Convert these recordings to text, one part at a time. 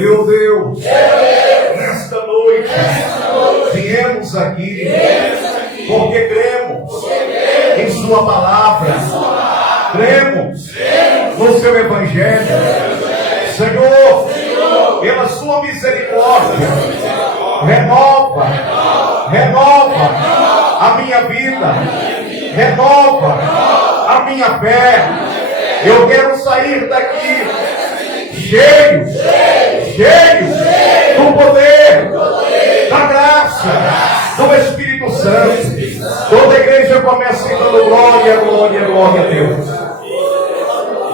Meu Deus, nesta noite, viemos aqui porque cremos em Sua palavra, cremos no Seu Evangelho. Senhor, pela Sua misericórdia, renova a minha vida, renova a minha fé. Eu quero sair daqui cheio do poder, da graça, do Espírito Santo. Toda a igreja começa dando glória a Deus.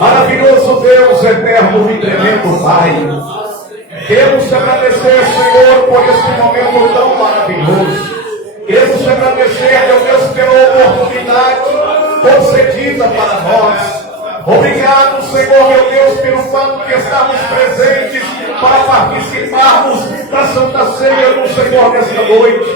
Maravilhoso Deus, eterno e tremendo Pai. Queremos te agradecer, Senhor, por esse momento tão maravilhoso. Queremos te agradecer, meu Deus, pela oportunidade concedida para nós. Obrigado, Senhor, meu Deus, pelo fato de estarmos presentes para participarmos da Santa Ceia do Senhor nesta noite.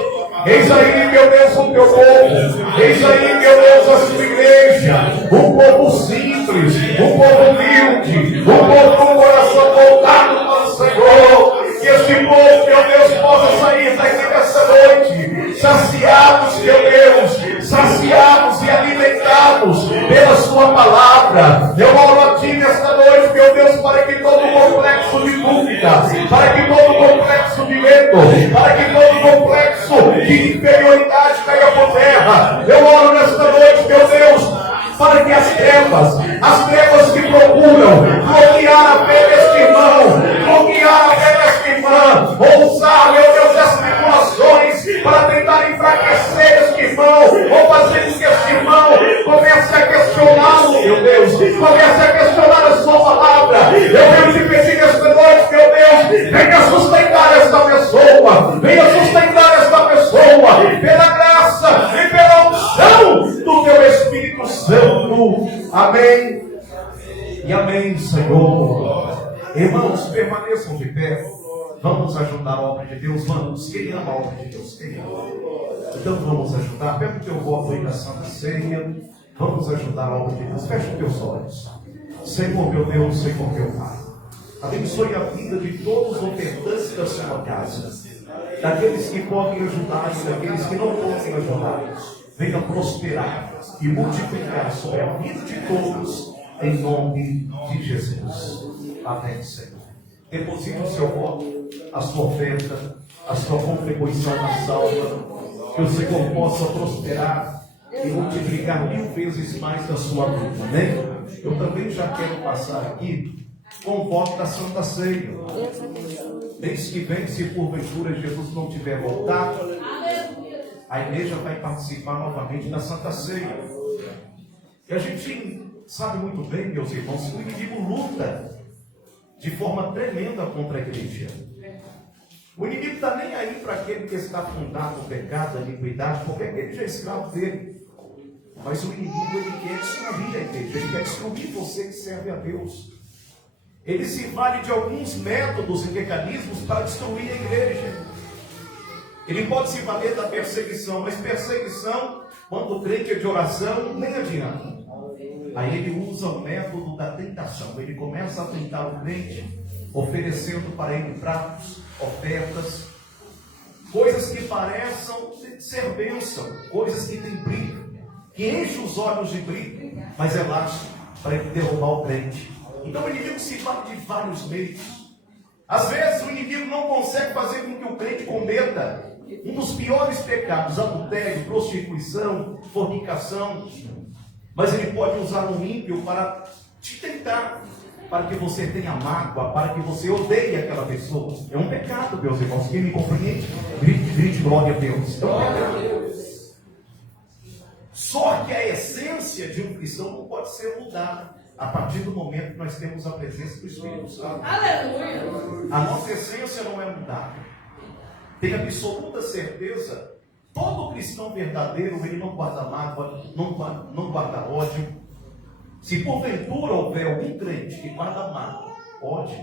Eis aí, meu Deus, o teu povo. Eis aí, meu Deus, a sua igreja. Um povo simples, um povo humilde, um povo com o coração voltado para o Senhor. Que este povo, meu Deus, possa sair daqui nessa noite, saciados, meu Deus, saciados e alimentados pela Sua palavra. Eu oro a Ti nesta noite, meu Deus, para que todo complexo de dúvida, para que todo complexo de medo, para que todo complexo de inferioridade caia por terra. Eu oro nesta noite, meu Deus, para que as trevas que procuram bloquear a fé deste irmão, bloquear a fé desta irmã, ou usar, meu Deus, as tribulações para tentar enfraquecer este irmão, ou fazer com que este irmão comece a questioná-lo, meu Deus, comece a questionar a Sua palavra. Eu venho te pedir nesta noite, meu Deus, venha sustentar esta pessoa, venha sustentar esta pessoa, pela graça e pela unção do Teu Espírito Santo. Amém e amém, Senhor. Irmãos, permaneçam de pé. Vamos ajudar a obra de Deus. Vamos. Quem ama a obra de Deus? Quem ama? Então vamos ajudar. Pega o teu voto aí na Santa Ceia. Vamos ajudar a obra de Deus. Fecha os teus olhos. Senhor meu Deus, Senhor meu Pai, abençoe a vida de todos os ofertantes da sua casa, daqueles que podem ajudar e daqueles que não podem ajudar. Venha prosperar e multiplicar sobre a vida de todos, em nome de Jesus. Amém, Senhor. Deposite o seu voto, a sua oferta, a sua contribuição na salva, que o Senhor possa prosperar e multiplicar 1000 vezes mais da sua vida. Amém? Eu também já quero passar aqui com o voto da Santa Ceia. Mês que vem, se porventura Jesus não tiver voltado, a igreja vai participar novamente da Santa Ceia. E a gente sabe muito bem, meus irmãos, que o inimigo luta de forma tremenda contra a igreja. O inimigo está nem aí para aquele que está fundado no pecado, a iniquidade, porque aquele já é escravo dele. Mas o inimigo, ele quer destruir a igreja, ele quer destruir você que serve a Deus. Ele se vale de alguns métodos e mecanismos para destruir a igreja. Ele pode se valer da perseguição, mas perseguição, quando o crente é de oração, nem adianta. Aí ele usa o método da tentação. Ele começa a tentar o crente, oferecendo para ele pratos, ofertas, coisas que pareçam ser bênção, coisas que têm brilho, que enchem os olhos de brilho, mas é laço para ele derrubar o crente. Então o inimigo se vale de vários meios. Às vezes o inimigo não consegue fazer com que o crente cometa um dos piores pecados, adultério, prostituição, fornicação, mas ele pode usar um ímpio para te tentar, para que você tenha mágoa, para que você odeie aquela pessoa. É um pecado, meus irmãos. Quem me compreende, grite glória a Deus. É um pecado. Só que a essência de um cristão não pode ser mudada a partir do momento que nós temos a presença do Espírito Santo. Aleluia! A nossa essência não é mudada. Tenha absoluta certeza, todo cristão verdadeiro, ele não guarda mágoa, não guarda ódio. Se porventura houver algum crente que guarda mágoa, ódio,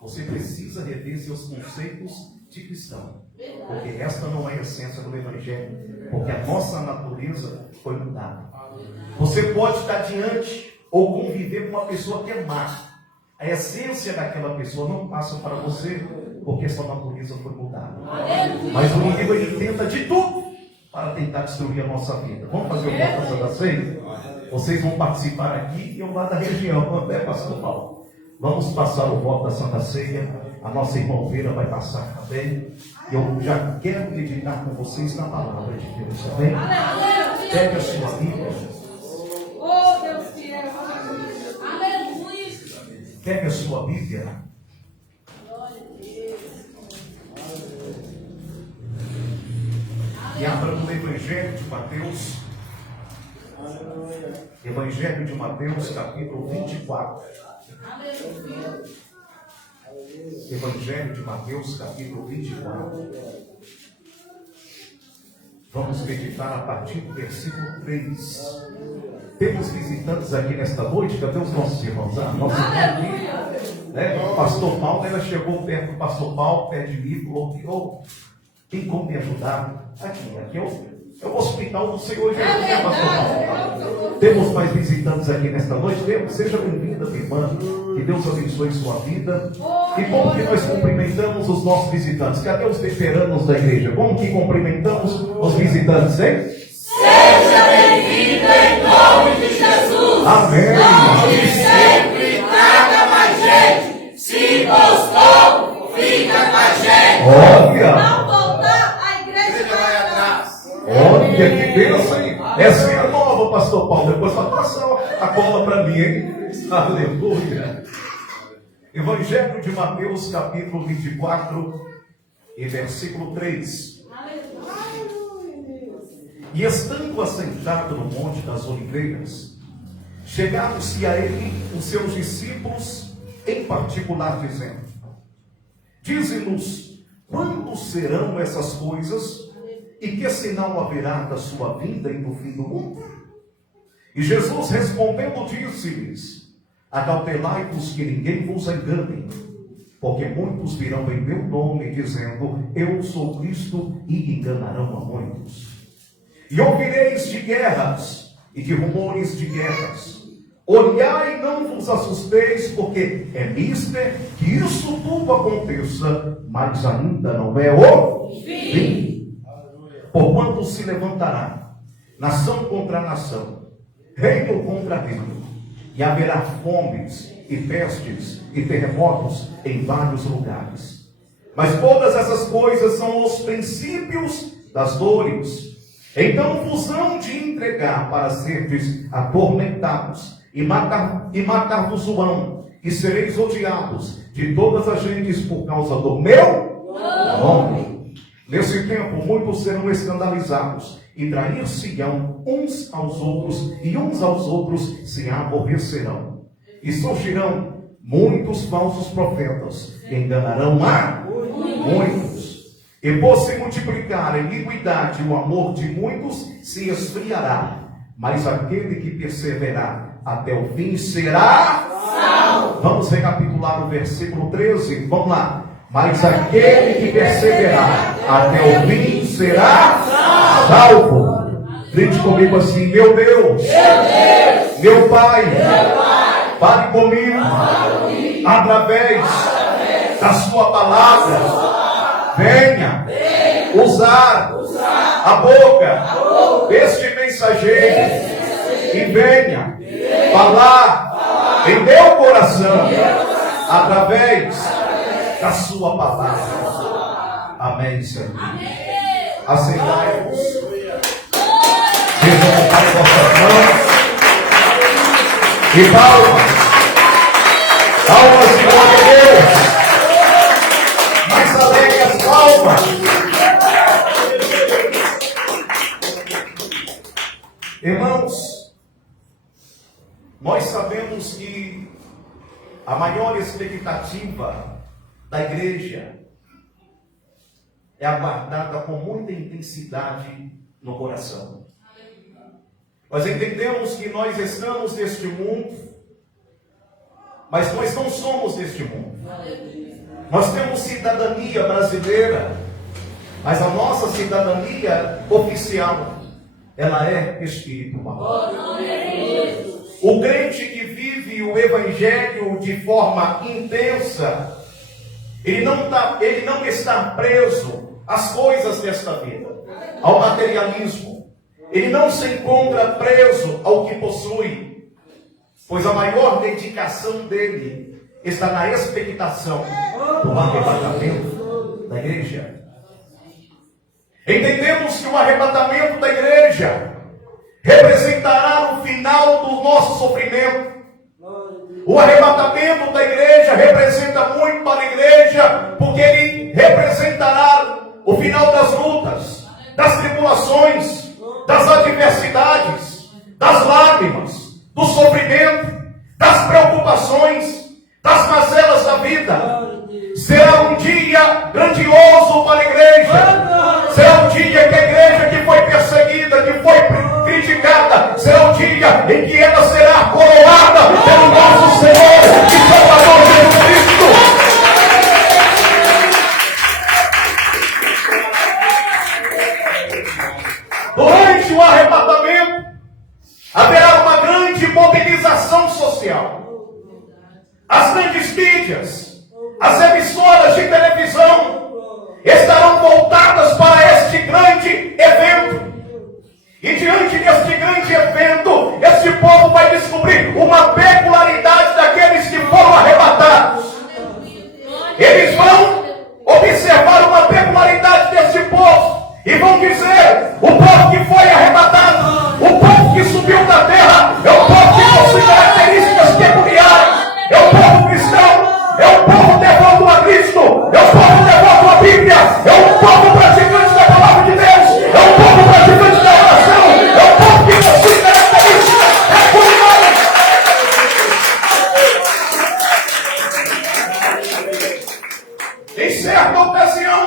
você precisa rever seus conceitos de cristão. Porque esta não é a essência do Evangelho. Porque a nossa natureza foi mudada. Você pode estar diante ou conviver com uma pessoa que é má, A essência daquela pessoa não passa para você, porque sua natureza foi mudada. Mas o inimigo, ele tenta de tudo para tentar destruir a nossa vida. Vamos fazer o voto da Santa Ceia? Vocês vão participar aqui e eu lá da região, né, pastor Paulo? Vamos passar o voto da Santa Ceia. A nossa irmã Vera vai passar também. Eu já quero meditar com vocês na palavra de Deus, também. Pegue a sua Bíblia. Oh, Deus fiel. Aleluia. Pegue a sua Bíblia. E abra no Evangelho de Mateus. Evangelho de Mateus, capítulo 24. Evangelho de Mateus, capítulo 24. Vamos meditar a partir do versículo 3. Temos visitantes aqui nesta noite. Cadê os nossos irmãos? Nosso irmão aqui, né? O pastor Paulo, ela chegou perto do pastor Paulo, perto de mim, falou que tem como me ajudar? Aqui é o hospital do Senhor Jesus, né, pastor Paulo? Temos mais visitantes aqui nesta noite. Seja bem-vinda, minha irmã. Que Deus abençoe sua vida. E como que nós cumprimentamos os nossos visitantes? Cadê os veteranos da igreja? Como que cumprimentamos os visitantes, hein? Seja bem-vindo em nome de Jesus. Amém. Volte sempre, traga mais gente. Se gostou, fica com a gente. Olha. Não voltar, a igreja vai atrás. Olha que bênção aí. Essa é a nova, pastor Paulo. Depois vai passar a cola para mim, hein? Aleluia. Evangelho de Mateus, capítulo 24, e versículo 3. E estando assentado no Monte das Oliveiras, chegaram-se a ele os seus discípulos, em particular, dizendo: Dize-nos, quando serão essas coisas, e que sinal haverá da sua vinda e do fim do mundo? E Jesus respondendo disse-lhes: Acautelai-vos que ninguém vos engane, porque muitos virão em meu nome, dizendo: Eu sou Cristo, e enganarão a muitos. E ouvireis de guerras e de rumores de guerras. Olhai e não vos assusteis, porque é mister que isso tudo aconteça, mas ainda não é o fim. Porquanto se levantará nação contra nação, reino contra reino, e haverá fomes e pestes e terremotos em vários lugares. Mas todas essas coisas são os princípios das dores. Então vos hão de entregar para serdes atormentados, e matar-vos-ão, e sereis odiados de todas as gentes por causa do meu nome. Nesse tempo muitos serão escandalizados, e trair-se-ão uns aos outros, e uns aos outros se aborrecerão. E surgirão muitos falsos profetas, que enganarão a muitos. E por se multiplicar a iniquidade, o amor de muitos se esfriará. Mas aquele que perseverar até o fim será salvo. Vamos recapitular o versículo 13. Vamos lá. Mas aquele que perseverar até o fim será salvo. Grite comigo assim: meu Deus, meu Pai, fale comigo através da sua palavra. Venha usar a boca deste mensageiro e venha falar em meu coração através da sua palavra. Amém, Senhor. Aceitai-vos. Levantai vossas mãos e palmas. Palmas de glória a Deus. Mais alegre as palmas. Irmãos, nós sabemos que a maior expectativa da igreja é aguardada com muita intensidade no coração. Nós entendemos que nós estamos neste mundo, mas nós não somos deste mundo. Nós temos cidadania brasileira, mas a nossa cidadania oficial, ela é espiritual. O crente que vive vive o Evangelho de forma intensa, ele não está preso às coisas desta vida, ao materialismo. Ele não se encontra preso ao que possui, pois a maior dedicação dele está na expectação do arrebatamento da igreja. Entendemos que o arrebatamento da igreja representará o final do nosso sofrimento. O arrebatamento da igreja representa muito para a igreja, porque ele representará o final das lutas, das tribulações, das adversidades, das lágrimas, do sofrimento, das preocupações, das mazelas da vida. Será um dia grandioso para a igreja. Será um dia que a igreja que foi perseguida, que foi criticada, será um dia em que ela será coroada pelo nosso Senhor e Salvador Jesus Cristo. Durante o arrebatamento, haverá uma grande mobilização social. As grandes mídias, as emissoras de televisão estarão voltadas para este grande evento. E diante deste grande evento, este povo vai descobrir uma peculiaridade daqueles que foram arrebatados. Eles vão observar uma peculiaridade deste povo e vão dizer: o povo que foi arrebatado, o povo que subiu da terra, é um povo que possui características peculiares, é um povo cristão, é um povo devoto a Cristo, é um povo devoto à Bíblia, é um povo praticante da palavra de Deus, é um povo praticante da oração, é um povo que possui características peculiares. Em certa ocasião,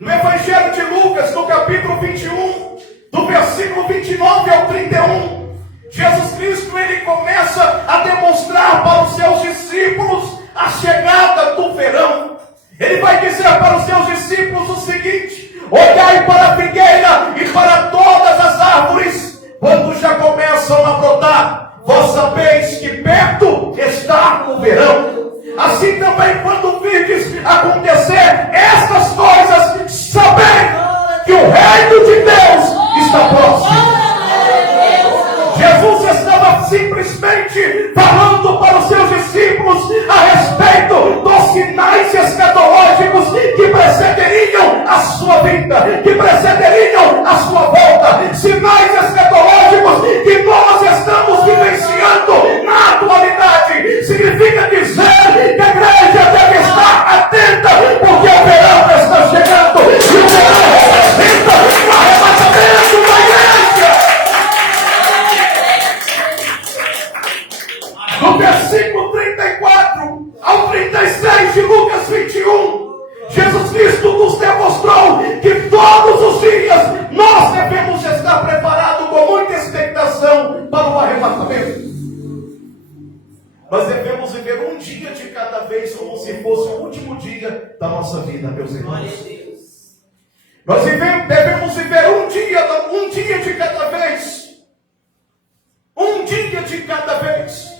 no Evangelho de Lucas, no capítulo 21, do versículo 29 ao 31, Jesus Cristo, ele começa a demonstrar para os seus discípulos a chegada do verão. Ele vai dizer para os seus discípulos o seguinte: olhai para a figueira e para todas as árvores, quando já começam a brotar, vós sabeis que perto está o verão. Assim também, quando virdes acontecer estas coisas, sabei que o reino de Deus está próximo. Jesus estava simplesmente falando para os seus discípulos a respeito dos sinais escatológicos que precederiam a sua vinda, que precederiam a sua volta. Sinais escatológicos que nós estamos vivenciando na atualidade. Significa dizer que a igreja deve estar atenta, porque o verão está chegando e o verão representa o arrebatamento da igreja. No versículo 34 ao 36 de Lucas 21, Jesus Cristo nos demonstrou que todos os dias nós devemos estar preparados com muita expectação para o arrebatamento. Nós devemos viver um dia de cada vez, como se fosse o último dia da nossa vida, meus irmãos. Nós devemos viver um dia de cada vez. Um dia de cada vez.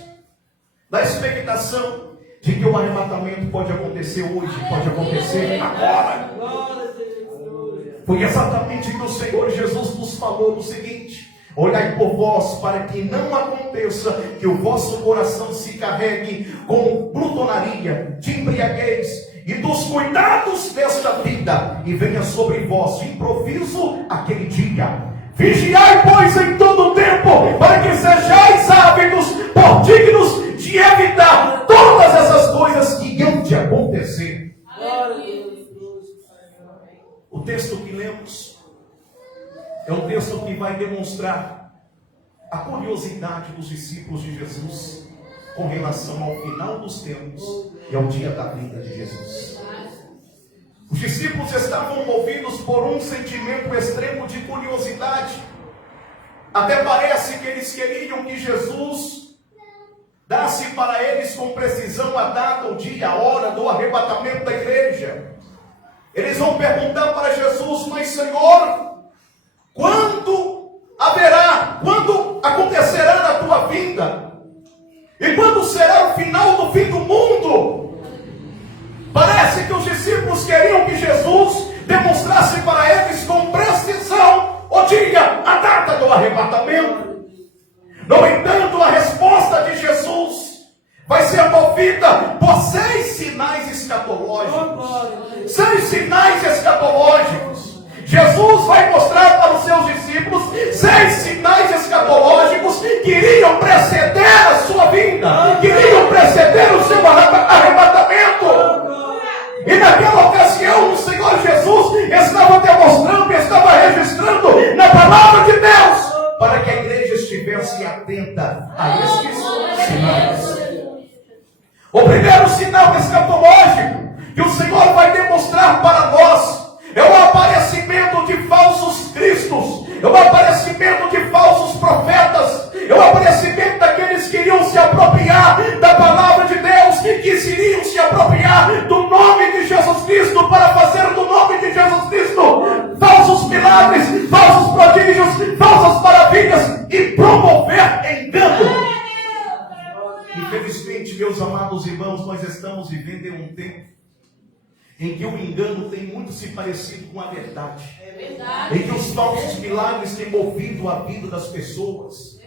Na expectação de que o arrebatamento pode acontecer hoje, pode acontecer agora. Foi exatamente que o Senhor Jesus nos falou o seguinte: olhai por vós, para que não aconteça que o vosso coração se carregue com glutonaria, de embriaguez e dos cuidados desta vida, e venha sobre vós de improviso aquele dia. Vigiai, pois, em todo o tempo, para que sejais ávidos por dignos de evitar todas essas coisas que hão de acontecer. O texto que lemos é um texto que vai demonstrar a curiosidade dos discípulos de Jesus com relação ao final dos tempos e ao dia da vinda de Jesus. Os discípulos estavam movidos por um sentimento extremo de curiosidade. Até parece que eles queriam que Jesus dá-se para eles com precisão a data, o dia, a hora do arrebatamento da igreja. Eles vão perguntar para Jesus: mas Senhor, quando acontecerá na tua vinda? E quando será o final do fim do mundo? Parece que os discípulos queriam que Jesus demonstrasse para eles com precisão o dia, a data do arrebatamento. No entanto, a resposta de Jesus vai ser movida por 6 sinais escatológicos. 6 sinais escatológicos. Jesus vai mostrar para os seus discípulos 6 sinais escatológicos que iriam preceder a sua vinda, que iriam preceder o seu arrebatamento. E naquela ocasião o Senhor Jesus estava demonstrando, estava registrando na palavra de Deus, para que a igreja estivesse atenta a estes sinais. O primeiro sinal escatológico que o Senhor vai demonstrar para nós é o aparecimento de falsos cristos, é o aparecimento de falsos profetas, é o aparecimento daqueles que iriam se apropriar da palavra de Deus, que iriam se apropriar do nome de Jesus Cristo para fazer do nome de Jesus Cristo falsos milagres, falsos prodígios, falsas maravilhas e promover engano. Infelizmente, meus amados irmãos, nós estamos vivendo em um tempo em que o engano tem muito se parecido com a verdade. É verdade. Em que os falsos milagres têm movido a vida das pessoas.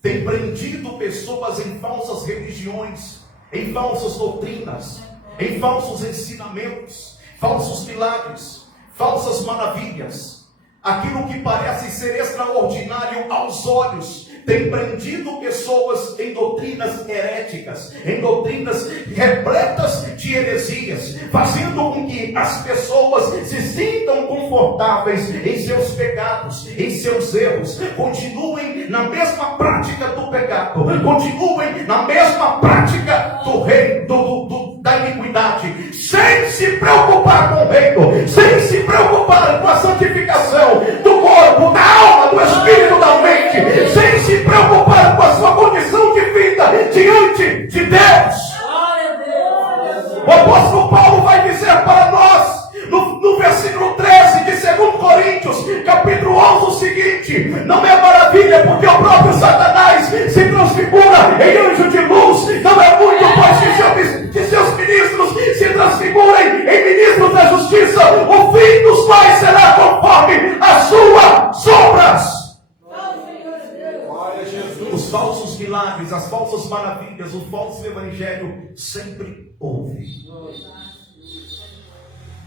Tem prendido pessoas em falsas religiões, em falsas doutrinas, em falsos ensinamentos, falsos milagres, falsas maravilhas. Aquilo que parece ser extraordinário aos olhos tem prendido pessoas em doutrinas heréticas, em doutrinas repletas de heresias, fazendo com que as pessoas se sintam confortáveis em seus pecados, em seus erros, continuem na mesma prática do pecado, continuem na mesma prática do reino, da iniquidade, sem se preocupar com o reino, sem se preocupar com a santificação do corpo, da alma, do espírito, da mente, sem se preocupar com a sua condição de vida diante de Deus. O apóstolo Paulo vai dizer para nós, no versículo 13 de 2 Coríntios, capítulo 11, o seguinte: não é maravilha porque o próprio Satanás se transfigura em anjo de luz, não é muito, pois que seus ministros se transfigurem em ministros da justiça, o fim dos quais será conforme as suas obras. Os falsos milagres, as falsas maravilhas, o falso evangelho sempre houve.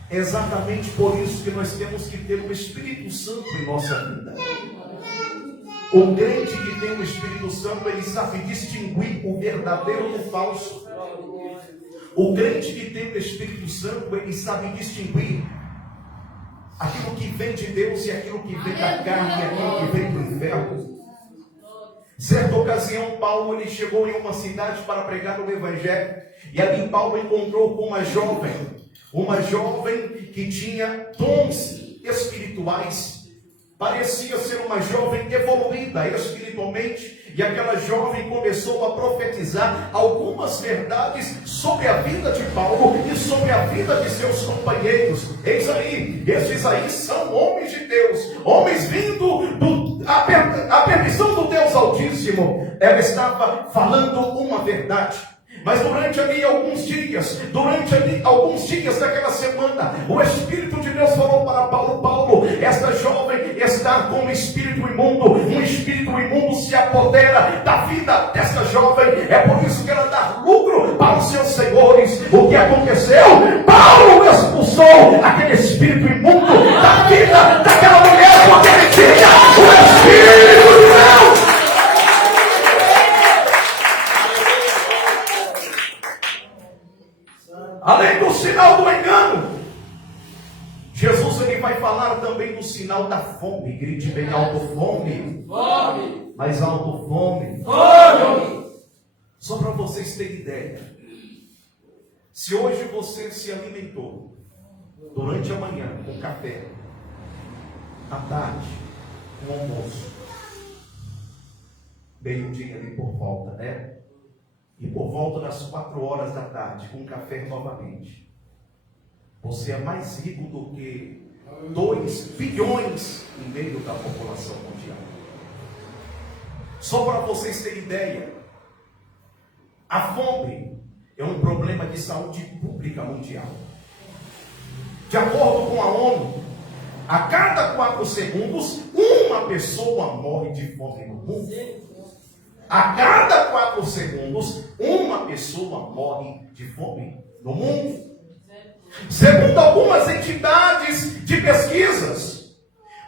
É exatamente por isso que nós temos que ter o Espírito Santo em nossa vida. O crente que tem o Espírito Santo, ele sabe distinguir o verdadeiro do falso. O crente que tem o Espírito Santo, ele sabe distinguir aquilo que vem de Deus e aquilo que vem da carne e aquilo que vem do inferno. Certa ocasião, Paulo ele chegou em uma cidade para pregar o Evangelho, e ali Paulo encontrou com uma jovem que tinha dons espirituais, parecia ser uma jovem evoluída espiritualmente, e aquela jovem começou a profetizar algumas verdades sobre a vida de Paulo e sobre a vida de seus companheiros. Eis aí, esses aí são homens de Deus, homens vindo a permissão do Deus Altíssimo. Ela estava falando uma verdade. Mas durante alguns dias daquela semana, o Espírito de Deus falou para Paulo: Paulo, esta jovem está com um espírito imundo se apodera da vida desta jovem, é por isso que ela dá lucro para os seus senhores. O que aconteceu? Paulo expulsou aquele espírito imundo da vida daquela mulher, porque ele tinha o Espírito de Deus. Além do sinal do engano, Jesus ele vai falar também do sinal da fome. Grite bem alto: fome. Fome. Mais alto: fome. Fome. Só para vocês terem ideia, se hoje você se alimentou durante a manhã com café, à tarde com almoço, meio-dia ali por volta, né? E por volta das 4 horas da tarde, com café novamente, você é mais rico do que 2 bilhões e meio da população mundial. Só para vocês terem ideia, A fome é um problema de saúde pública mundial. De acordo com a ONU, a cada 4 segundos, uma pessoa morre de fome no mundo. A cada 4 segundos, uma pessoa morre de fome no mundo. Segundo algumas entidades de pesquisas,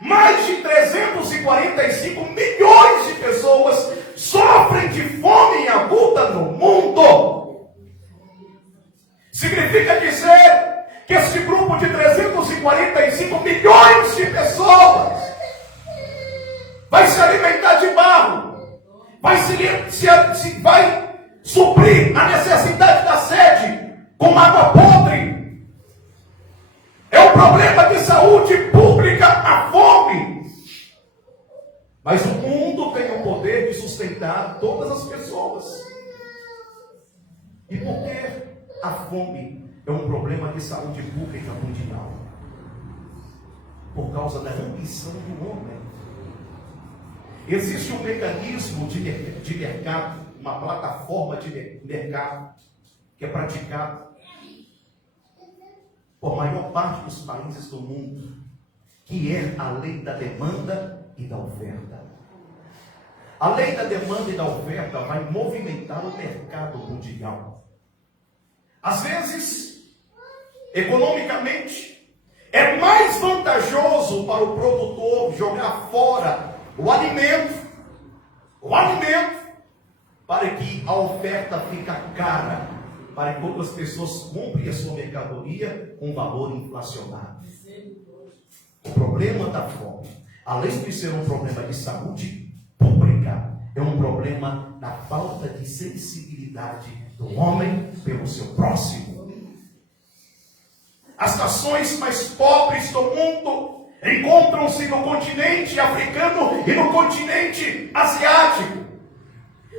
mais de 345 milhões de pessoas sofrem de fome aguda no mundo. Significa dizer que esse grupo de 345 milhões de pessoas vai se alimentar de barro, vai suprir a necessidade da sede com água podre. É um problema de saúde pública, a fome. Mas o mundo tem o poder de sustentar todas as pessoas. E por que a fome é um problema de saúde pública mundial? Por causa da ambição do homem. Existe um mecanismo de mercado, uma plataforma de mercado, que é praticado por maior parte dos países do mundo, que é a lei da demanda e da oferta. A lei da demanda e da oferta vai movimentar o mercado mundial. Às vezes, economicamente, é mais vantajoso para o produtor jogar fora o alimento, para que a oferta fique cara, para que outras pessoas comprem a sua mercadoria com valor inflacionado. O problema da fome, além de ser um problema de saúde pública, é um problema da falta de sensibilidade do homem pelo seu próximo. As nações mais pobres do mundo encontram-se no continente africano e no continente asiático.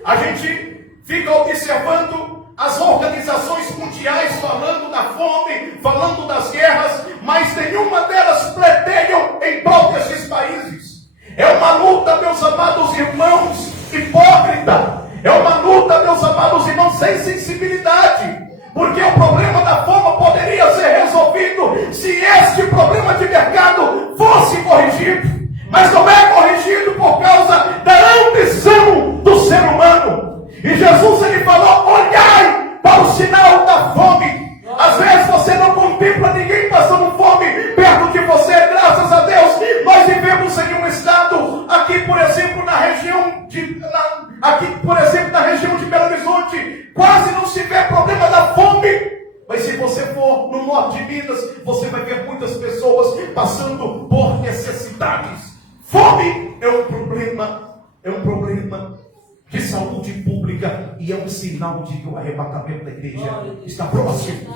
A gente fica observando as organizações mundiais falando da fome, falando das guerras, mas nenhuma delas pleteiam em prol desses países. É uma luta, meus amados irmãos, hipócrita. É uma luta, meus amados irmãos, sem sensibilidade. Porque o problema da fome poderia ser resolvido se este problema de mercado fosse corrigido. Mas não é corrigido por causa da ambição do ser humano. E Jesus, ele falou: olhai para o sinal da fome. Às vezes você não contempla ninguém passando fome perto de você. Graças a Deus, nós vivemos em um estado, aqui por exemplo na região de Belo Horizonte, quase não se vê problema da fome. Mas se você for no norte de Minas, você vai ver muitas pessoas passando por necessidades. Fome é um problema de saúde pública e é um sinal de que o arrebatamento da igreja está próximo.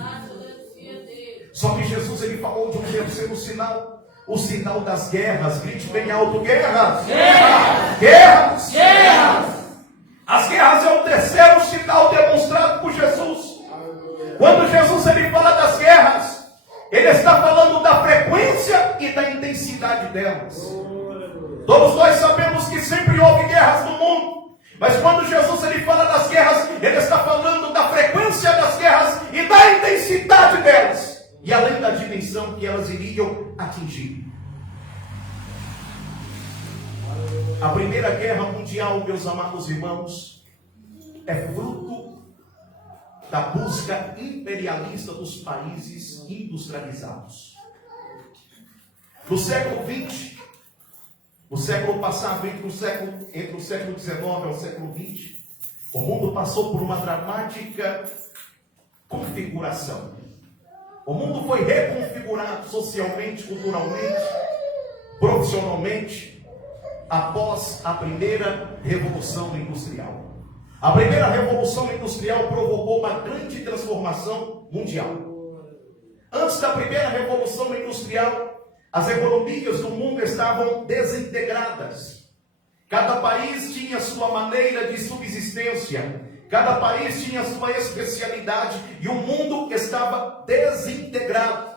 Só que Jesus, ele falou de um terceiro sinal, o sinal das guerras. Grite bem alto: guerras! Guerras! Guerras! Guerras! As guerras é o terceiro sinal demonstrado por Jesus. Quando Jesus, ele fala das guerras, ele está falando da frequência e da intensidade delas. Todos nós sabemos que sempre houve guerras no mundo, mas quando Jesus, ele fala das guerras, ele está falando da frequência das guerras e da intensidade delas, e além da dimensão que elas iriam atingir. A Primeira Guerra Mundial, meus amados irmãos, é fruto da busca imperialista dos países industrializados. No século XX, no século passado, entre o século XIX ao século XX, o mundo passou por uma dramática configuração. O mundo foi reconfigurado socialmente, culturalmente, profissionalmente, após a primeira Revolução Industrial. A primeira Revolução Industrial provocou uma grande transformação mundial. Antes da primeira Revolução Industrial, as economias do mundo estavam desintegradas. Cada país tinha sua maneira de subsistência. Cada país tinha sua especialidade. E o mundo estava desintegrado.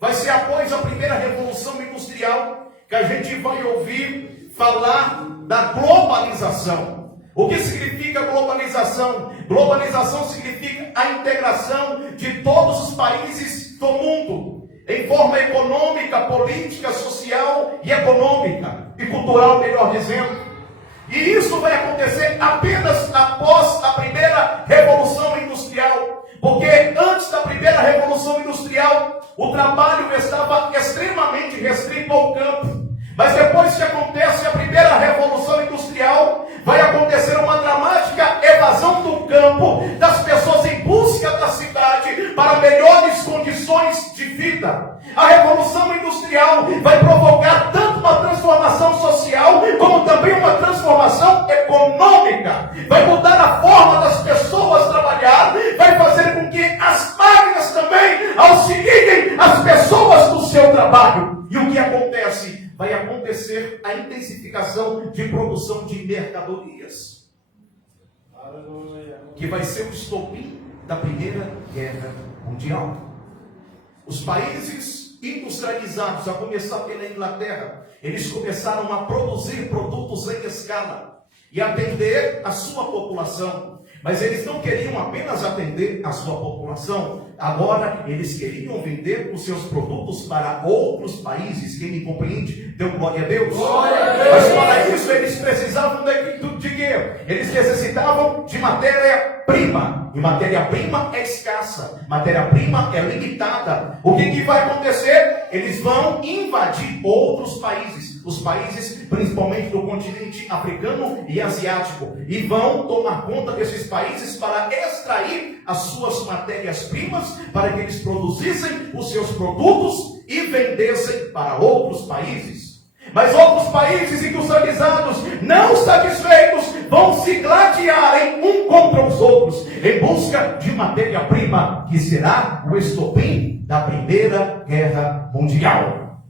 Vai ser após a primeira Revolução Industrial que a gente vai ouvir falar da globalização. O que significa globalização? Globalização significa a integração de todos os países do mundo, em forma econômica, política, social e econômica, e cultural, melhor dizendo. E isso vai acontecer apenas após a primeira Revolução Industrial. Porque antes da primeira Revolução Industrial, o trabalho estava extremamente restrito ao campo. Mas depois que acontece a primeira Revolução Industrial, vai acontecer uma dramática evasão do campo, das pessoas em busca da cidade para melhores condições de vida. A Revolução Industrial vai provocar tanto uma transformação social, como também uma transformação econômica. Vai mudar a forma das pessoas trabalhar, vai fazer com que as máquinas também auxiliem as pessoas no seu trabalho. E o que acontece? Vai acontecer a intensificação de produção de mercadorias, que vai ser o estopim da Primeira Guerra Mundial. Os países industrializados, a começar pela Inglaterra, eles começaram a produzir produtos em escala e atender a sua população. Mas eles não queriam apenas atender a sua população, agora eles queriam vender os seus produtos para outros países. Quem me compreende? Deu glória a Deus. Glória a Deus. Mas para isso eles precisavam de quê? Eles necessitavam de matéria-prima. E matéria-prima é escassa, matéria-prima é limitada. O que vai acontecer? Eles vão invadir outros países, os países principalmente do continente africano e asiático, e vão tomar conta desses países para extrair as suas matérias-primas, para que eles produzissem os seus produtos e vendessem para outros países. Mas outros países industrializados, não satisfeitos, vão se gladiarem um contra os outros, em busca de matéria-prima, que será o estopim da Primeira Guerra Mundial.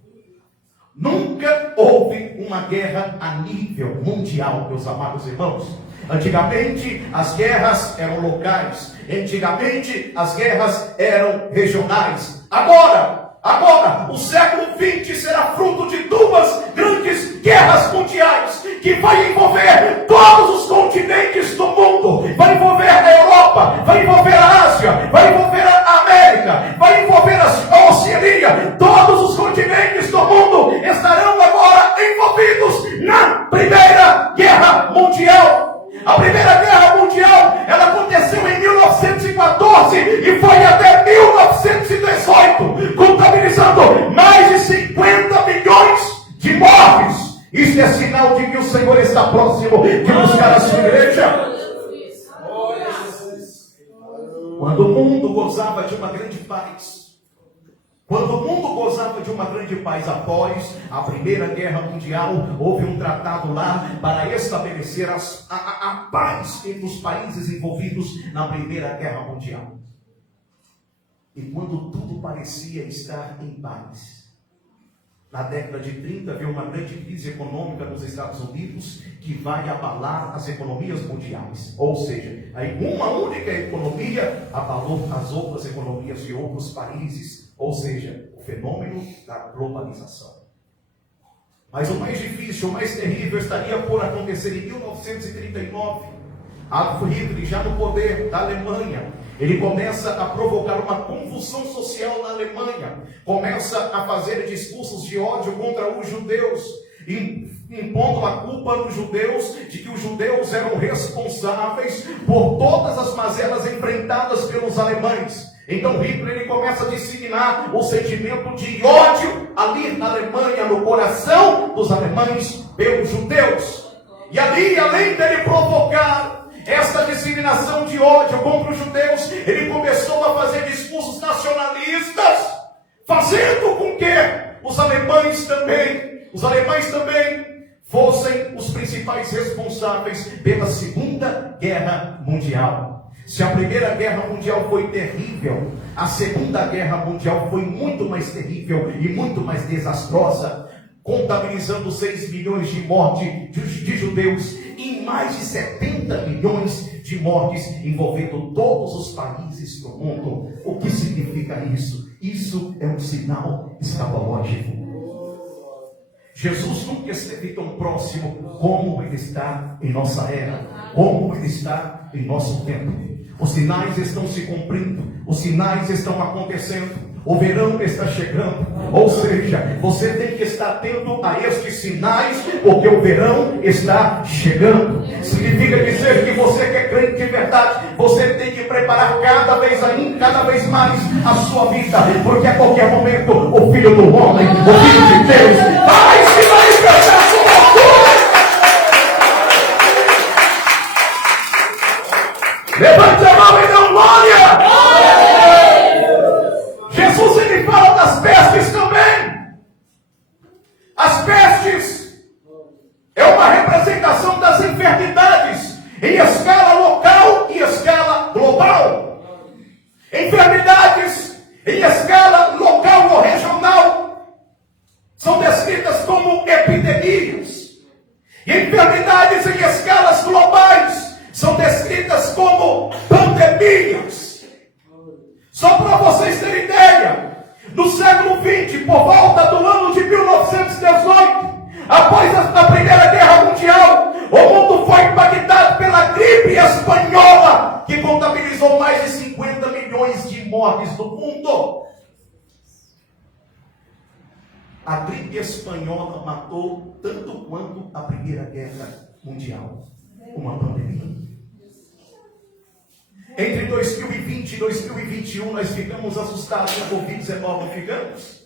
Nunca houve uma guerra a nível mundial, meus amados irmãos. Antigamente as guerras eram locais, antigamente as guerras eram regionais. Agora, o século XX será fruto de duas grandes guerras mundiais, que vai envolver todos os continentes do mundo. Vai envolver a Europa, vai envolver a Ásia, vai envolver a América, vai envolver a Oceania. Todos os continentes do mundo estarão agora envolvidos na Primeira Guerra Mundial. A Primeira Guerra Mundial, ela aconteceu em 1914 e foi até 1918, contabilizando mais de 50 milhões de mortes. Isso é sinal de que o Senhor está próximo de buscar a sua igreja. Quando o mundo gozava de uma grande paz, após a Primeira Guerra Mundial, houve um tratado lá para estabelecer a paz entre os países envolvidos na Primeira Guerra Mundial. E quando tudo parecia estar em paz, na década de 30 veio uma grande crise econômica nos Estados Unidos, que vai abalar as economias mundiais. Ou seja, aí uma única economia abalou as outras economias de outros países. Ou seja, o fenômeno da globalização. Mas o mais difícil, o mais terrível estaria por acontecer em 1939. Adolf Hitler, já no poder da Alemanha, ele começa a provocar uma convulsão social na Alemanha, começa a fazer discursos de ódio contra os judeus, impondo a culpa nos judeus, de que os judeus eram responsáveis por todas as mazelas enfrentadas pelos alemães. Então Hitler, ele começa a disseminar o sentimento de ódio ali na Alemanha, no coração dos alemães pelos judeus. E ali, além dele provocar esta disseminação de ódio contra os judeus, ele começou a fazer discursos nacionalistas, fazendo com que os alemães também fossem os principais responsáveis pela Segunda Guerra Mundial. Se a Primeira Guerra Mundial foi terrível, a Segunda Guerra Mundial foi muito mais terrível e muito mais desastrosa, contabilizando 6 milhões de mortes de judeus e mais de 70 milhões de mortes envolvendo todos os países do mundo. O que significa isso? Isso é um sinal escatológico. Jesus nunca esteve tão próximo como Ele está em nossa era, como Ele está em nosso tempo. Os sinais estão se cumprindo, os sinais estão acontecendo. O verão está chegando, ou seja, você tem que estar atento a estes sinais, porque o verão está chegando. Significa dizer que você que é crente de verdade, você tem que preparar cada vez mais a sua vida, porque a qualquer momento o Filho do Homem, o Filho de Deus, vai se manifestar sua altura. Levante a mão e dê um glória. Jesus, ele fala das pestes também. As pestes é uma representação das enfermidades em escala local e escala global. Enfermidades em escala local ou regional são descritas como epidemias. E enfermidades em escalas globais são descritas como pandemias. Só para vocês terem ideia, no século XX, por volta do ano de 1918, após a Primeira Guerra Mundial, o mundo foi impactado pela gripe espanhola, que contabilizou mais de 50 milhões de mortes no mundo. A gripe espanhola matou tanto quanto a Primeira Guerra Mundial, uma pandemia. Entre 2020 e 2021 nós ficamos assustados com a Covid-19, não ficamos?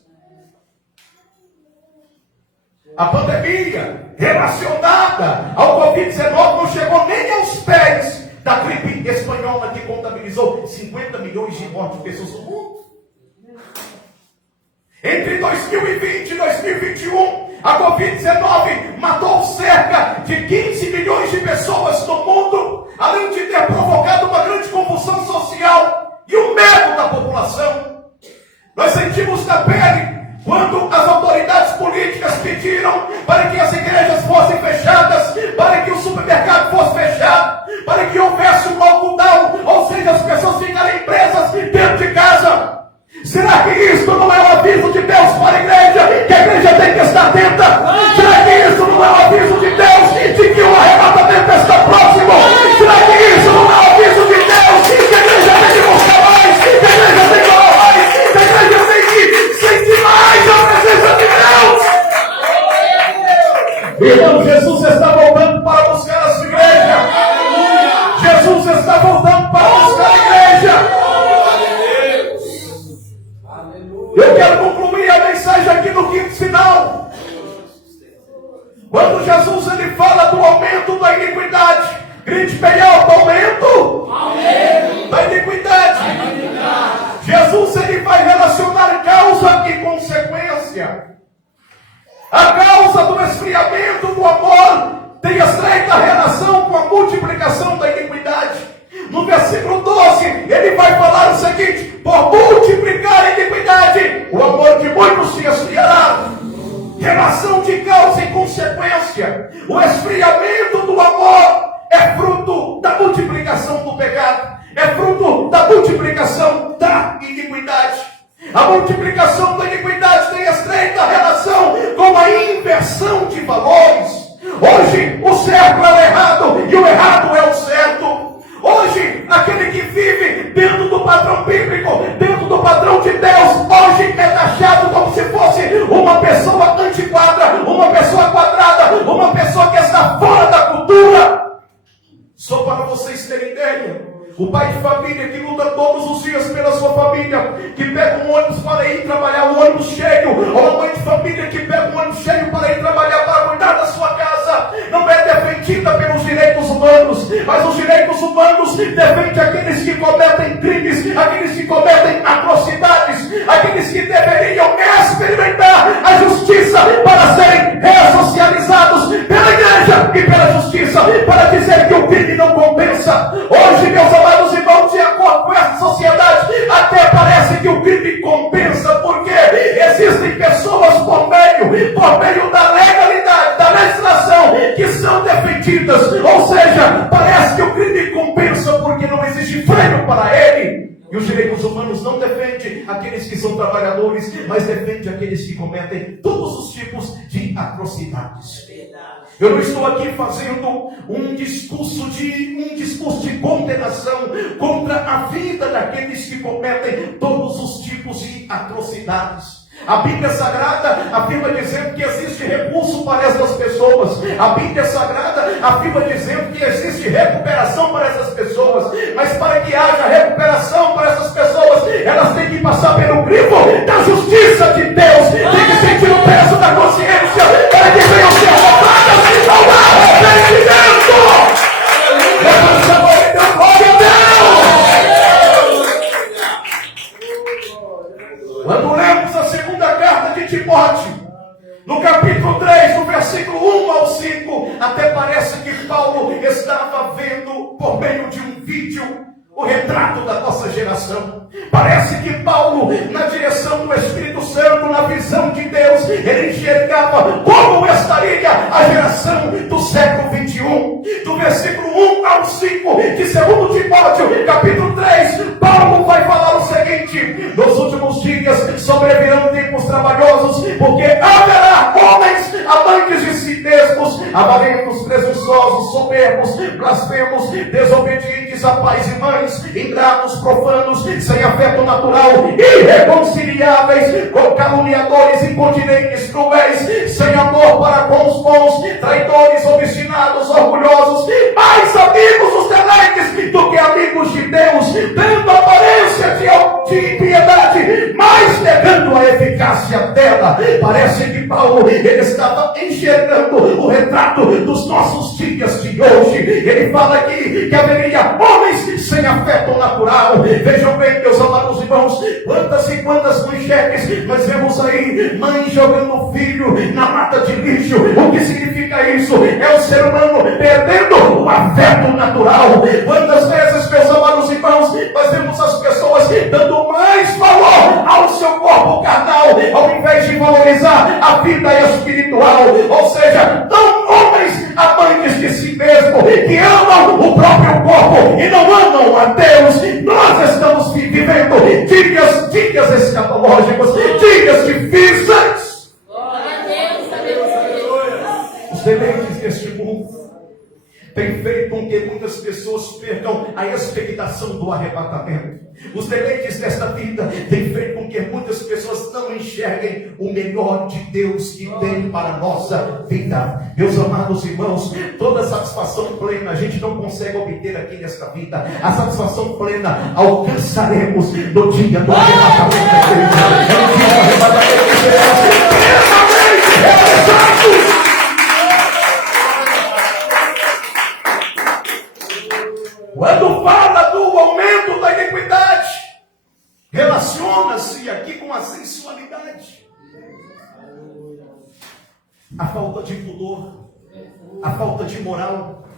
A pandemia relacionada ao Covid-19 não chegou nem aos pés da gripe espanhola, que contabilizou 50 milhões de mortes de pessoas no mundo. Entre 2020 e 2021, a Covid-19 matou cerca de 15 milhões de pessoas no mundo, além de ter provocado uma grande convulsão social e o medo da população. Nós sentimos na pele quando as autoridades políticas pediram para que as igrejas fossem fechadas, para que o supermercado fosse fechado, para que houvesse um lockdown, ou seja, as pessoas ficarem presas dentro de casa. Será que isso não é um aviso de Deus para a igreja? Que a igreja tem que estar atenta? Será que isso não é um aviso de Deus de que o arrebatamento está próximo? Será que isso não é um aviso de Deus que a igreja tem que buscar mais? Que a igreja tem que orar mais? Que a igreja tem que sentir mais a presença de Deus? Irmão, Jesus está voltando para buscar a sua igreja. Jesus está voltando para buscar a igreja. Eu quero concluir a mensagem aqui no quinto sinal. Quando Jesus ele fala do aumento da iniquidade, grite bem alto: aumento da iniquidade. Jesus ele vai relacionar causa e consequência. A causa do esfriamento do amor tem estreita relação com a multiplicação da iniquidade. No versículo 12, ele vai falar o seguinte: por multiplicar a iniquidade, o amor de muitos se esfriará. Relação de causa e consequência. O esfriamento do amor é fruto da multiplicação do pecado, é fruto da multiplicação da iniquidade. A multiplicação da iniquidade tem estreita relação com a inversão de valores. Hoje o certo é o errado e o errado é o certo. Hoje, aquele que vive dentro do padrão bíblico, dentro do padrão de Deus, hoje é taxado como se fosse uma pessoa antiquada, uma pessoa quadrada, uma pessoa que está fora da cultura. Só para vocês terem ideia, o pai de família que luta todos os dias pela sua família, que pega um ônibus para ir trabalhar, um ônibus cheio, ou a mãe de família que pega um ônibus cheio para ir trabalhar, para cuidar da sua casa, não é defendida pelos direitos humanos, mas os direitos humanos defendem aqueles que cometem crimes, aqueles que cometem atrocidades, aqueles que deveriam experimentar a justiça para serem ressocializados pela igreja e pela justiça, para dizer que o crime não compensa. Hoje, meus amados irmãos, de acordo com essa sociedade, até parece que o crime compensa, porque existem pessoas por meio da legalidade, da legislação, que são defendidas, ou seja, parece que o crime compensa porque não existe freio para ele. E os direitos humanos Deus não defende aqueles que são trabalhadores, mas defende aqueles que cometem todos os tipos de atrocidades. Eu não estou aqui fazendo um discurso de condenação contra a vida daqueles que cometem todos os tipos de atrocidades. A Bíblia Sagrada afirma dizendo que existe recurso para essas pessoas. A Bíblia Sagrada afirma dizendo que existe recuperação para essas pessoas. Mas para que haja recuperação para essas pessoas, elas têm que passar pelo crivo da justiça de Deus. Tem que sentir o peso da consciência para que venham ser roubadas ao arrependimento. Levanta a mão e dê glória a Deus. Quando lemos a segunda carta de Timóteo, no capítulo 3, no versículo 1 ao 5, até parece que Paulo estava vendo por meio de um vídeo o retrato da nossa geração. Parece que Paulo, na direção do Espírito Santo, na visão de Deus, ele enxergava como estaria a geração do século 21. Do versículo 1 ao 5 de 2 Timóteo, capítulo 3, Paulo vai falar o seguinte: nos últimos dias sobrevirão tempos trabalhosos, porque haverá homens amantes de si mesmos, avarentos, presunçosos, soberbos, blasfemos, desobedientes a pais e mães, ingratos, profanos, sem afeto natural, irreconciliáveis, caluniadores, incontinentes, cruéis, sem amor para com os bons, traidores, obstinados, orgulhosos, mais amigos dos deleites do que amigos de Deus, tendo aparência de piedade, mas negando a eficácia dela. Parece que Paulo, ele estava enxergando o retrato dos nossos dias de hoje. Ele fala aqui que haveria homens sem afeto natural. Vejam bem, meus amados irmãos, quantas e quantas manchetes nós vemos aí: mãe jogando filho na mata de lixo. O que significa isso? É o ser humano perdendo o afeto natural. Quantas vezes, meus amados irmãos, nós vemos as pessoas dando mais valor ao seu corpo carnal, ao invés de valorizar a vida espiritual. Ou seja, tão homens amantes de si mesmo, que amam o próprio corpo e não amam a Deus. Nós estamos vivendo dias escatológicos, dias difíceis. Os deleites deste mundo tem feito com que muitas pessoas percam a expectação do arrebatamento. Os deleites desta vida têm feito com que muitas pessoas não enxerguem o melhor de Deus que tem para a nossa vida. Meus amados irmãos, toda satisfação plena a gente não consegue obter aqui nesta vida. A satisfação plena alcançaremos no dia do arrebatamento da igreja. No dia do arrebatamento seremos plenamente realizados. Quando fala do aumento da iniquidade, relaciona-se aqui com a sensualidade, a falta de pudor, a falta de moral,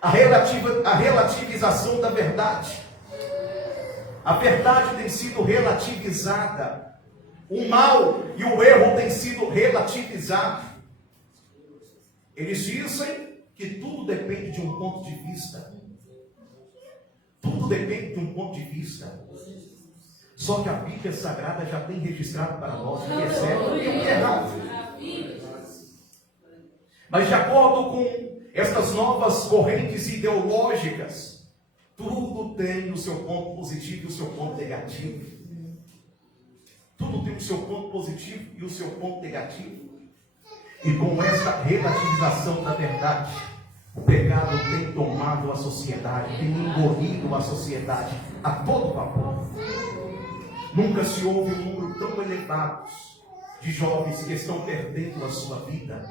a relativização da verdade. A verdade tem sido relativizada, o mal e o erro têm sido relativizados. Eles dizem que tudo depende de um ponto de vista. Tudo depende de um ponto de vista. Só que a Bíblia Sagrada já tem registrado para nós o que é certo e o que é errado. Mas de acordo com estas novas correntes ideológicas, tudo tem o seu ponto positivo e o seu ponto negativo. Tudo tem o seu ponto positivo e o seu ponto negativo. E com essa relativização da verdade, o pecado tem tomado a sociedade, tem engolido a sociedade a todo vapor. Nunca se houve um número tão elevado de jovens que estão perdendo a sua vida.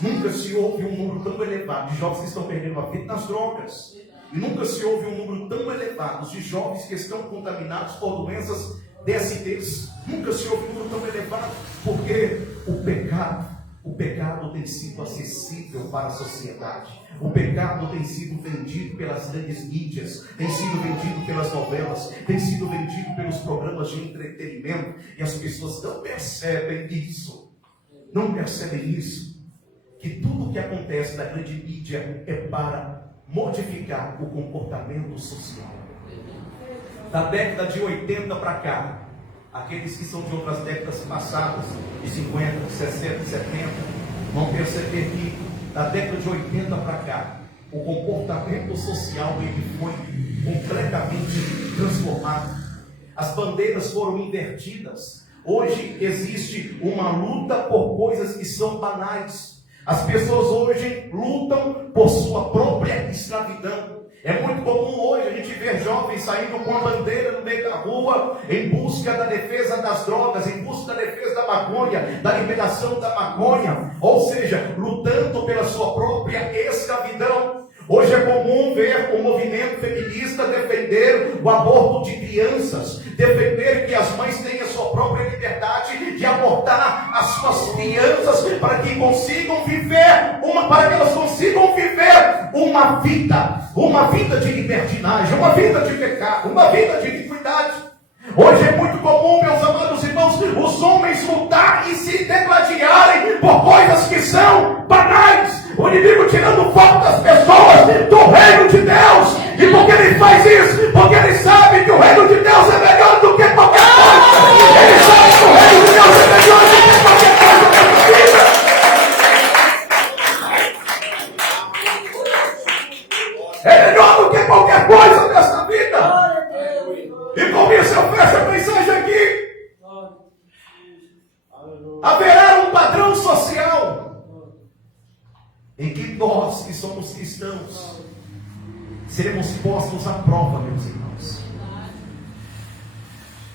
Nunca se houve um número tão elevado de jovens que estão perdendo a vida nas drogas. E nunca se houve um número tão elevado de jovens que estão contaminados por doenças DSTs. Nunca se houve um número tão elevado, porque o pecado tem sido acessível para a sociedade. O pecado tem sido vendido pelas grandes mídias, tem sido vendido pelas novelas, tem sido vendido pelos programas de entretenimento, e as pessoas não percebem isso. Não percebem isso. Que tudo o que acontece na grande mídia é para modificar o comportamento social. da década de 80 para cá, aqueles que são de outras décadas passadas, de 50, de 60, de 70, vão perceber que da década de 80 para cá, o comportamento social ele foi completamente transformado. As bandeiras foram invertidas. Hoje existe uma luta por coisas que são banais. As pessoas hoje lutam por sua própria escravidão. É muito comum hoje a gente ver jovens saindo com a bandeira no meio da rua em busca da defesa das drogas, em busca da defesa da maconha, da liberação da maconha, ou seja, lutando pela sua própria escravidão. Hoje é comum ver o movimento feminista defender o aborto de crianças, defender que as mães tenham a sua própria liberdade de abortar as suas crianças para que consigam viver uma vida de libertinagem, uma vida de pecado, uma vida de iniquidade. Hoje é muito comum, meus amados irmãos, os homens lutarem e se degladiarem por coisas que são banais. O inimigo tirando o foco das pessoas do reino de Deus. E por que ele faz isso? Porque ele sabe que o reino de Deus é melhor do que qualquer coisa. Ele sabe que o reino de Deus é melhor do que qualquer coisa nessa vida. É melhor do que qualquer coisa nessa vida. E com isso eu fecho a mensagem aqui. Haverá um padrão social em que nós que somos cristãos seremos postos à prova, meus irmãos.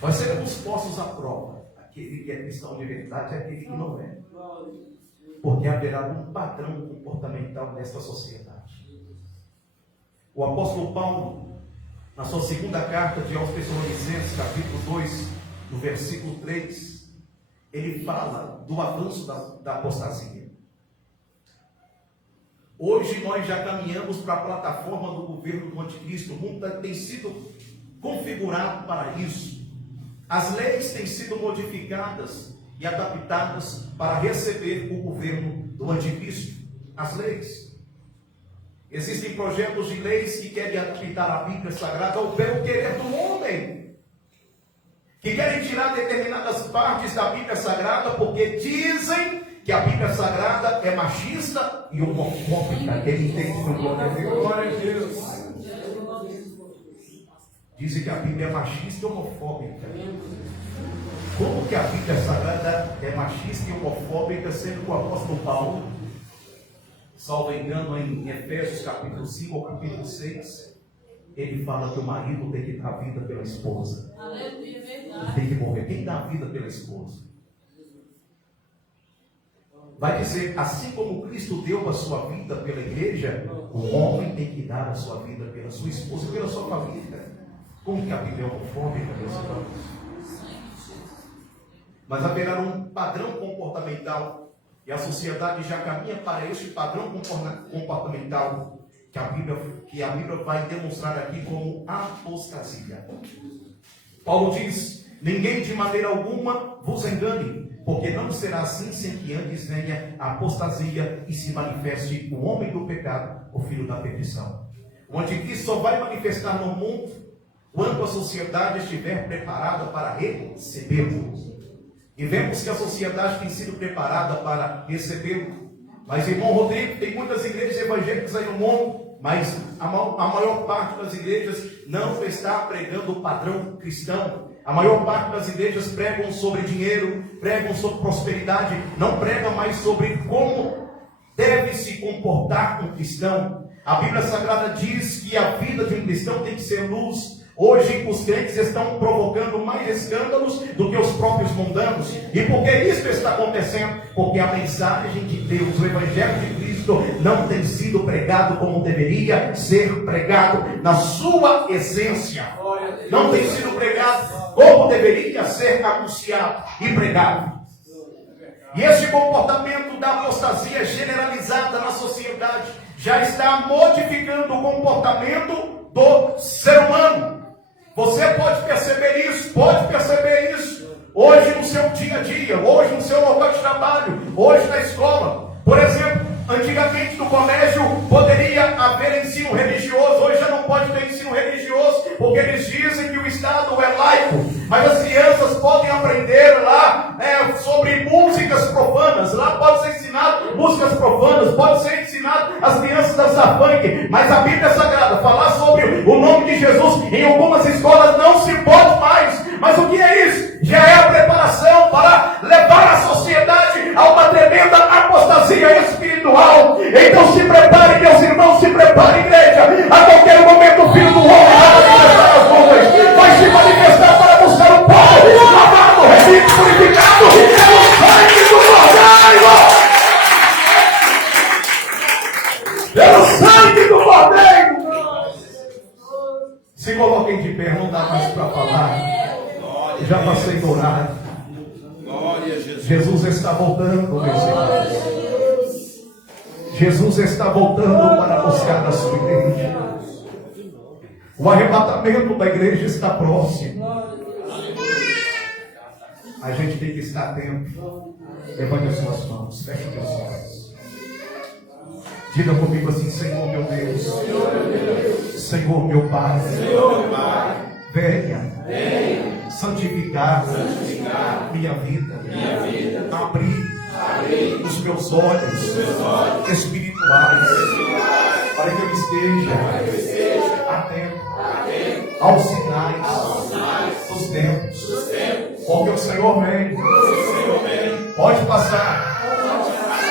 Nós seremos postos à prova. Aquele que é cristão de verdade é aquele que não é. Porque haverá um padrão comportamental nesta sociedade. O apóstolo Paulo, na sua segunda carta aos Tessalonicenses, capítulo 2, no versículo 3, ele fala do avanço da apostasia. Hoje nós já caminhamos para a plataforma do governo do anticristo. O mundo tem sido configurado para isso. As leis têm sido modificadas e adaptadas para receber o governo do anticristo. As leis. Existem projetos de leis que querem adaptar a Bíblia Sagrada ao bel querer do homem. Que querem tirar determinadas partes da Bíblia Sagrada porque dizem que a Bíblia Sagrada é machista e homofóbica. Quem entende isso? Glória a Deus. Dizem que a Bíblia é machista e homofóbica. Como que a Bíblia Sagrada é machista e homofóbica, sendo que o apóstolo Paulo, salvo engano em Efésios capítulo 5 ou capítulo 6, ele fala que o marido tem que dar a vida pela esposa. Ele tem que morrer. Quem dá a vida pela esposa? Vai dizer, assim como Cristo deu a sua vida pela igreja, o homem tem que dar a sua vida pela sua esposa e pela sua família. Como que a Bíblia é homofóbica, meus irmãos? Mas haverá um padrão comportamental, e a sociedade já caminha para este padrão comportamental, que a Bíblia vai demonstrar aqui como apostasia. Paulo diz, ninguém de maneira alguma vos engane, porque não será assim sem que antes venha a apostasia e se manifeste o homem do pecado, o filho da perdição. O anticristo só vai manifestar no mundo quando a sociedade estiver preparada para recebê-lo. E vemos que a sociedade tem sido preparada para recebê-lo. Mas, irmão Rodrigo, tem muitas igrejas evangélicas aí no mundo, mas a maior parte das igrejas não está pregando o padrão cristão. A maior parte das igrejas pregam sobre dinheiro, pregam sobre prosperidade, não pregam mais sobre como deve se comportar um cristão. A Bíblia Sagrada diz que a vida de um cristão tem que ser luz. Hoje os crentes estão provocando mais escândalos do que os próprios mundanos. E por que isso está acontecendo? Porque a mensagem de Deus, o Evangelho de Cristo, não tem sido pregado como deveria ser pregado na sua essência. Não tem sido pregado como deveria ser anunciado e pregado. E esse comportamento da apostasia generalizada na sociedade já está modificando o comportamento do ser humano. Você pode perceber isso, hoje no seu dia a dia, hoje no seu local de trabalho, hoje na escola. Por exemplo, antigamente no colégio poderia haver ensino religioso, hoje já não pode ter ensino religioso, porque eles dizem que o Estado dançar funk, mas a Bíblia Sagrada, falar sobre o nome de Jesus em algumas escolas não se pode mais. Mas o que é isso? Já é a preparação para levar a sociedade a uma tremenda apostasia espiritual. Então se prepare, meus irmãos, se prepare, igreja. A qualquer momento o Filho do Homem vai manifestar as nuvens, vai se manifestar para buscar o povo lavado, remido, purificado pelo sangue do Cordeiro. Pelo sangue do Cordeiro. Se coloquem de pé, não dá mais para falar. Já passei do horário. Jesus está voltando, meus irmãos. Jesus está voltando para buscar a sua igreja. O arrebatamento da igreja está próximo. A gente tem que estar atento. Levante as suas mãos, feche os seus olhos. Diga comigo assim: Senhor meu Deus, Senhor meu Pai, venha santificar minha vida, abrir os meus olhos espirituais, para que eu esteja atento aos sinais dos tempos, porque o Senhor vem. Pode passar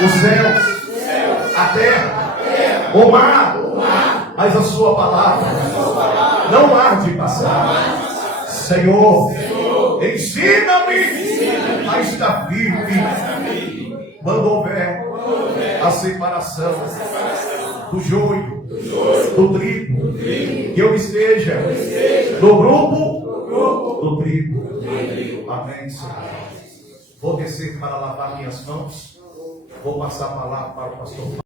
os céus, a terra, o mar, mas a sua palavra não há de passar. Senhor, ensina-me a estar firme quando houver a separação do joio, do trigo, que eu esteja no grupo do trigo. Amém, Senhor. Vou descer para lavar minhas mãos. Vou passar a palavra para o pastor.